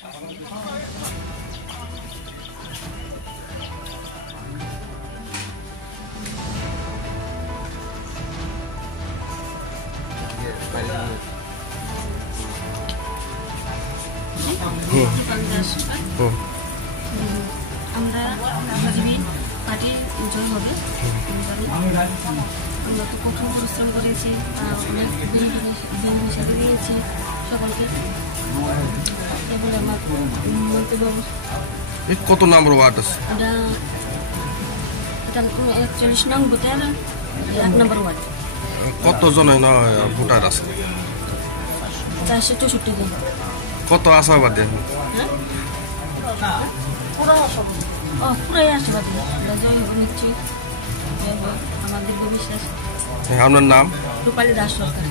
আমরা আশাজীবী পার্টি জয় হবে। আমরা তো কঠোর পরিশ্রম করেছি, অনেক দিন হিসাবে দিয়েছি সকলকে। এবারে আমার মন্তব্য কত নম্বর ওয়ার্ড আছে? এটা 41 নং বুথের 1 নম্বর ওয়ার্ড। কতজন ভোটার আছে? 464 জন। কত আশাবাদী? পুরাই আশাবাদী, জয় হবে নিশ্চয়ই, আমাদের বিশ্বাস। আপনার নাম? রূপালী দাস সরকার।